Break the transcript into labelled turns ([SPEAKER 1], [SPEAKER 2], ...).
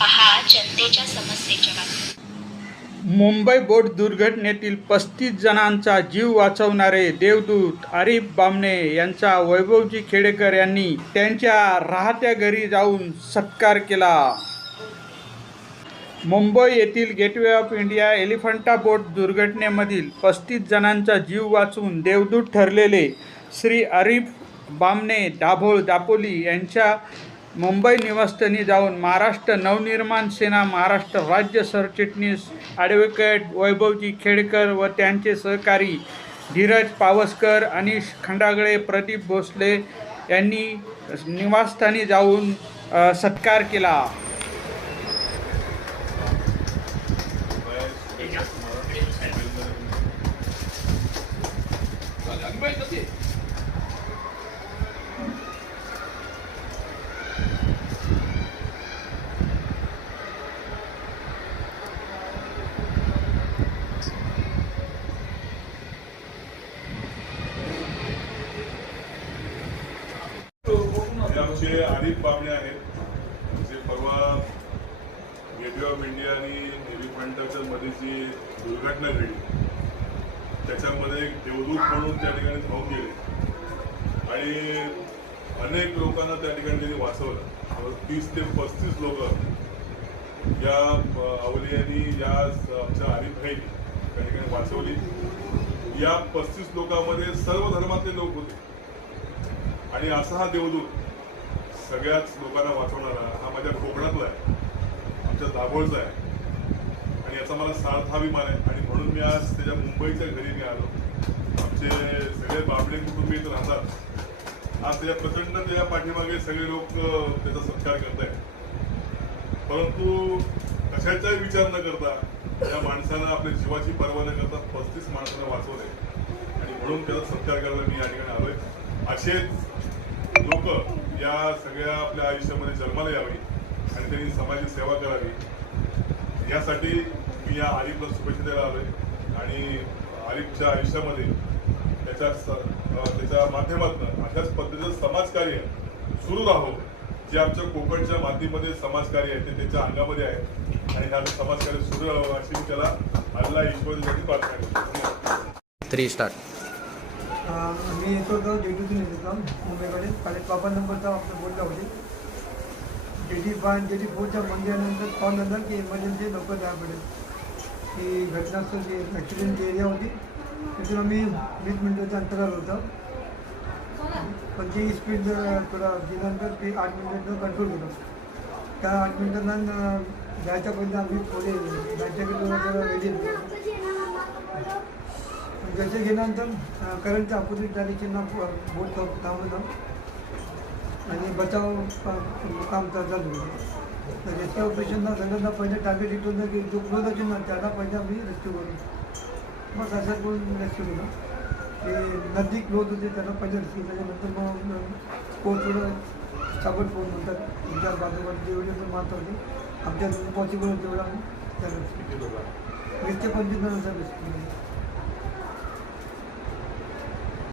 [SPEAKER 1] पहा जनतेच्या समस्येच्या बातम्या
[SPEAKER 2] मुंबई बोट दुर्घटनेतील पस्तीस जणांचा जीव वाचवणारे देवदूत आरिफ बामणे यांचा वैभवजी खेडेकर यांनी त्यांच्या राहत्या घरी जाऊन सत्कार केला. मुंबई येथील Gateway of India Elephanta boat दुर्घटनेमधील पस्तीस जणांचा जीव वाचवून देवदूत ठरलेले श्री आरिफ बामणे दाभोळ दापोली यांच्या मुंबई निवासस्थानी जाऊन महाराष्ट्र नवनिर्माण सेना महाराष्ट्र राज्य सरचिटणीस ॲडव्होकेट वैभवजी खेडकर व त्यांचे सहकारी धीरज पावसकर अनिश खंडागळे प्रदीप भोसले यांनी निवासस्थानी जाऊन सत्कार केला.
[SPEAKER 3] हे अनेक पाहुणे आहेत जे परवा गेटवे ऑफ इंडिया आणि नेव्ही फंटाच्या मध्ये जी दुर्घटना घडली त्याच्यामध्ये एक देवदूत म्हणून त्या ठिकाणी धावून गेले. आणि अनेक लोकांना त्या ठिकाणी त्यांनी वाचवलं. तीस ते पस्तीस लोक या अ, अवलियांनी या आमच्या आरिफ भाईनी त्या ठिकाणी वाचवली. या पस्तीस लोकांमध्ये सर्व धर्मातले लोक होते. आणि असा हा देवदूत सगळ्याच लोकांना वाचवणारा हा माझ्या कोकणातला आहे. आमच्या दाभोळचा आहे. आणि याचा मला सार्थ अभिमान आहे. आणि म्हणून मी आज त्याच्या मुंबईच्या घरी मी आलो. आमचे सगळे बाबडे कुटुंबी इथं राहतात. आज त्याच्या प्रचंड त्याच्या पाठीमागे सगळे लोक त्याचा सत्कार करत आहेत परंतु कशाचाही विचार न करता या माणसानं आपल्या जीवाची पर्वा न करता पस्तीस माणसांना वाचवले आणि म्हणून त्याचा सत्कार करायला मी या ठिकाणी आलोय. असेच या सगळ्या आपल्या आयुष्यामध्ये जन्माला यावी आणि त्यांनी समाजाची सेवा करावी. यासाठी मी या आरिफला शुभेच्छा द्यायला आलोय. आणि आरिफच्या आयुष्यामध्ये त्याच्या त्याच्या माध्यमातून अशाच पद्धतीचं समाजकार्य सुरू राहो जे आमच्या कोकणच्या मातीमध्ये समाजकार्य आहे ते त्याच्या अंगामध्ये आहे. आणि ह्या समाजकार्य सुरू राहावं अशी त्याला अल्ला ईश्वरसाठी प्रार्थना करतो.
[SPEAKER 4] थ्री स्टार्ट
[SPEAKER 5] मी येतो होतो ड्युटीतून येत होतो मुंबईकडे. कारण बाबा नंबरचा आपलं बोलला होते जेटी पान जेटी फोरच्या मंदिरानंतर कॉल नंतर की इमर्जन्सी लवकर जायला पडेल की घटनास्थळ जी ॲक्सिडेंट एरिया होती तिथून आम्ही वीस मिनिटाच्या अंतरावर होतं. पण ती स्पीड थोडा दिल्यानंतर ते आठ मिनिटाचं कंट्रोल केलं. त्या आठ मिनिटांना जायच्या पहिले आम्ही थोडे जायच्याकडे जरा रेडी होतो. जसे गेल्यानंतर करंटच्या अपोजिट डायरेक्शनला बोट थांबलं आणि बचाव काम चा- चालू होतं तर रेस्क्यू म्हणजे ऑपरेशनला सगळ्यांना पहिले टार्गेट हिट होतं की जो क्लोज असेल ना त्याला पहिले आम्ही रेस्क्यू करू. मग असं करून रेस्क्यू केलं. ते नदी क्लोज होते त्याला पहिले रेस्क्यू त्याच्यानंतर मग स्पोर्ट साबण फोन म्हणतात तुमच्या बाजूबाजू जेवढे पण मात होते आमच्या पॉसिबल होते तेवढं आम्ही. त्याला रेस्क्यू केलं. वीस ते पंचवीस जणांचा रेस्क्यू केला.